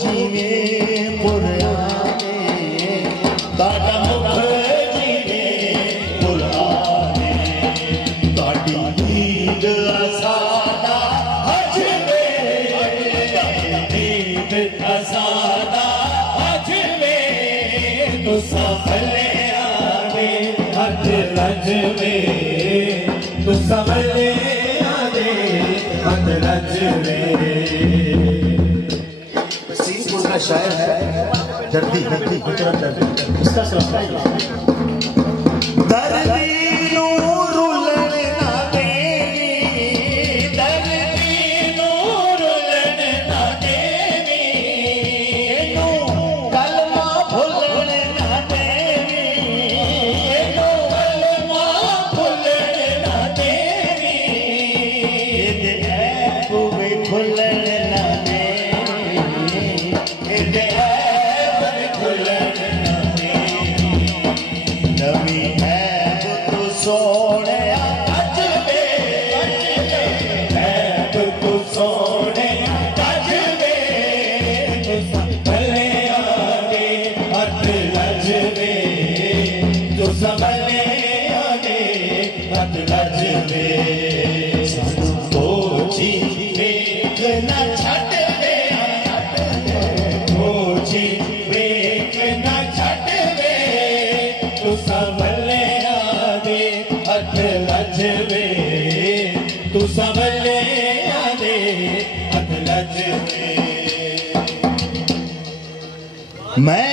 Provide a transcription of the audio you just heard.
जीवे पुराने ताड़ा मुख जीवे पुराने ताड़ी नींद असादा हजवे नींद असादा हजवे तो संभले आने हथ लजवे तो संभले आने हथ लजवे। का शायर है दर्दी दर्दी गुजरात दर्दी इसका सवाल है दर्दी नूर उलने ना देवी दर्दी नूर उलने ना देवी नो कलमा भूलने ना देवी नो कलमा भूलने ना देवी ये ऐबे भूलने ना नवी है तू सोने अजबे है तू सोने अजबे तू संभले आगे हथ लजबे तू संभले आगे हथ लजबे सोची देख न छट दे सोची देख न छट दे तू संभले आगे हथ लजवे तू संभले आगे हथ लजवे। मैं